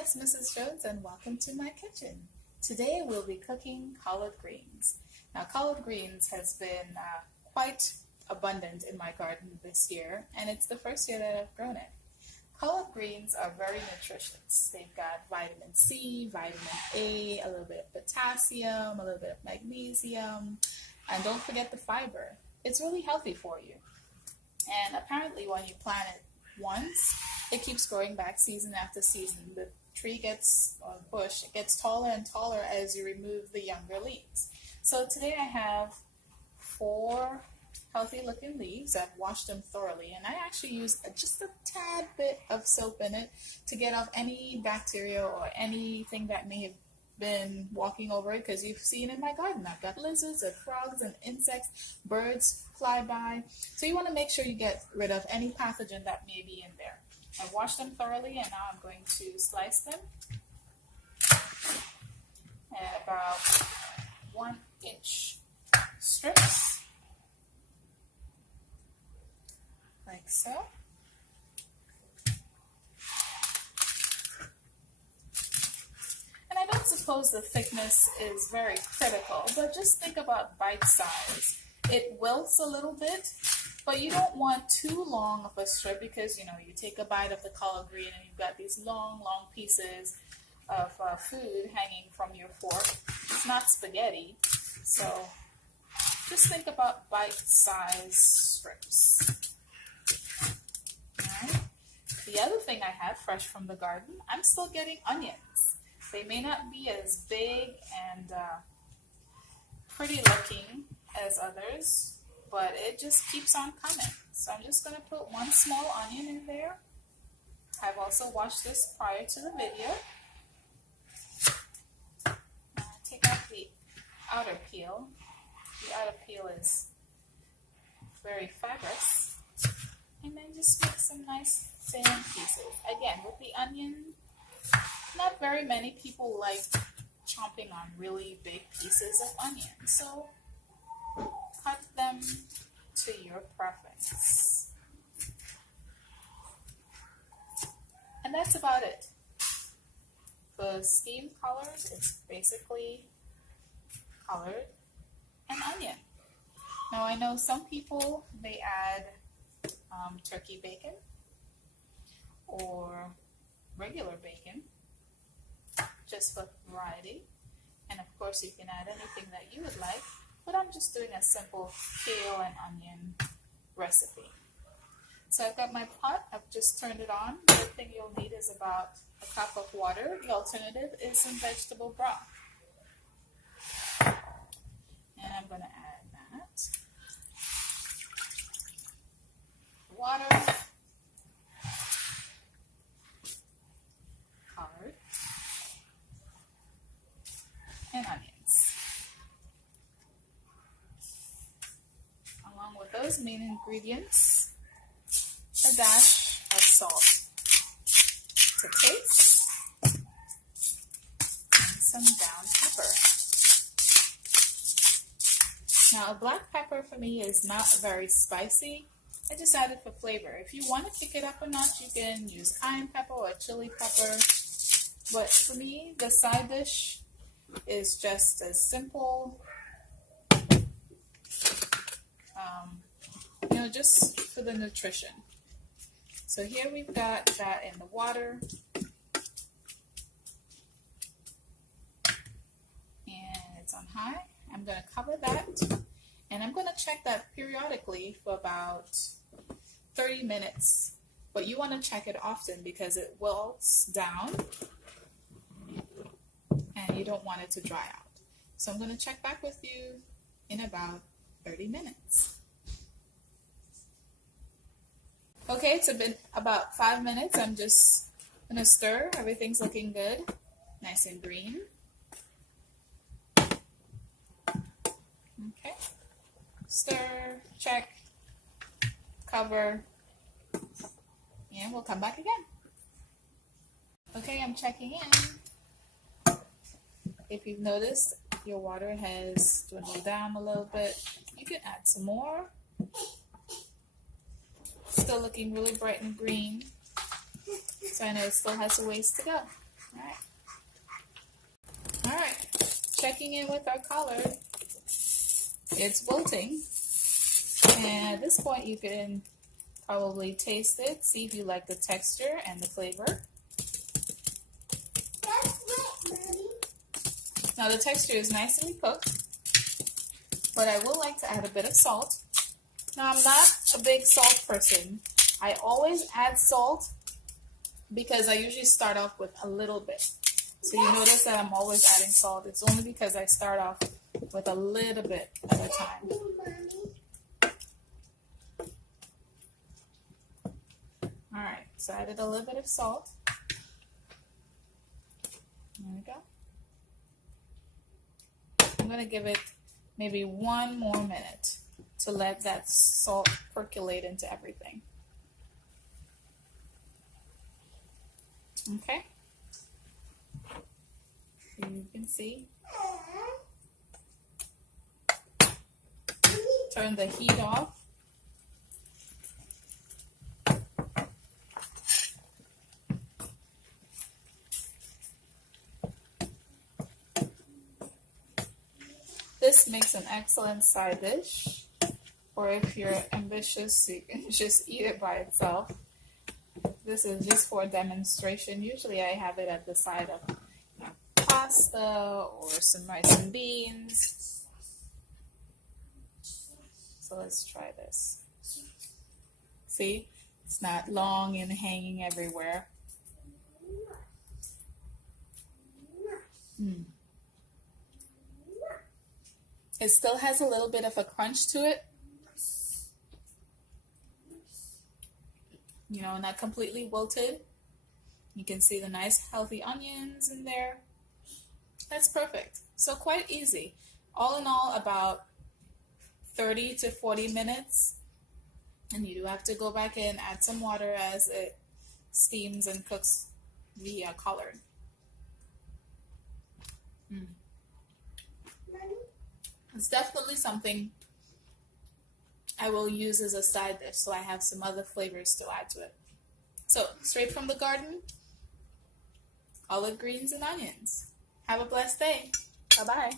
it's Mrs. Jones and welcome to my kitchen. Today we'll be cooking collard greens. Now collard greens has been quite abundant in my garden this year, and it's the first year that I've grown it. Collard greens are very nutritious. They've got vitamin C, vitamin A, a little bit of potassium, a little bit of magnesium, and don't forget the fiber. It's really healthy for you. And apparently when you plant it once, it keeps growing back season after season. The tree gets, or bush, it gets taller and taller as you remove the younger leaves. So today I have 4 healthy looking leaves. I've washed them thoroughly, and I actually used just a tad bit of soap in it to get off any bacteria or anything that may have been walking over it, because you've seen in my garden I've got lizards and frogs and insects, birds fly by, so you want to make sure you get rid of any pathogen that may be in there. I've washed them thoroughly, and now I'm going to slice them at about 1-inch strips, like so. And I don't suppose the thickness is very critical, but just think about bite size. It wilts a little bit, but you don't want too long of a strip, because you take a bite of the collard green and you've got these long pieces of food hanging from your fork. It's not spaghetti, so just think about bite-size strips. Alright. The other thing I have fresh from the garden, I'm still getting onions. They may not be as big and pretty looking as others, but it just keeps on coming. So I'm just going to put 1 small onion in there. I've also washed this prior to the video. Take out the outer peel. The outer peel is very fibrous. And then just make some nice thin pieces. Again, with the onion, not very many people like chomping on really big pieces of onion, so cut them to your preference. And that's about it. The steamed collard is basically collard and onion. Now I know some people, they add turkey bacon or regular bacon, just for variety. And of course you can add anything that you would like, but I'm just doing a simple kale and onion recipe. So I've got my pot, I've just turned it on. The thing you'll need is about a cup of water. The alternative is some vegetable broth. And I'm going to add that. Water. Collard. And onions. Along with those main ingredients, a dash of salt to taste, and some ground pepper. Now, a black pepper for me is not very spicy. I just add it for flavor. If you want to kick it up a notch, you can use cayenne pepper or chili pepper. But for me, the side dish is just as simple, just for the nutrition. So here we've got that in the water, and it's on high. I'm going to cover that, and I'm going to check that periodically for about 30 minutes, but you want to check it often because it wilts down and you don't want it to dry out. So I'm going to check back with you in about 30 minutes. Okay, it's been about 5 minutes. I'm just going to stir. Everything's looking good, nice and green. Okay, stir, check, cover, and we'll come back again. Okay, I'm checking in. If you've noticed, your water has dwindled down a little bit. You can add some more. Still looking really bright and green. So I know it still has a ways to go. All right, checking in with our collard. It's wilting, and at this point you can probably taste it, see if you like the texture and the flavor. Now the texture is nicely cooked, but I will like to add a bit of salt. Now I'm not a big salt person. I always add salt because I usually start off with a little bit. So you notice that I'm always adding salt. It's only because I start off with a little bit at a time. Alright, so I added a little bit of salt. There we go. I'm going to give it maybe 1 more minute to let that salt percolate into everything. Okay? You can see. Turn the heat off. This makes an excellent side dish, or if you're ambitious, you can just eat it by itself. This is just for a demonstration. Usually I have it at the side of pasta or some rice and beans. So let's try this. See, it's not long and hanging everywhere. It still has a little bit of a crunch to it. You know, not completely wilted. You can see the nice healthy onions in there. That's perfect. So quite easy. All in all, about 30 to 40 minutes. And you do have to go back in, add some water as it steams and cooks the collard. It's definitely something I will use as a side dish, so I have some other flavors to add to it. So, straight from the garden, collard greens and onions. Have a blessed day. Bye-bye.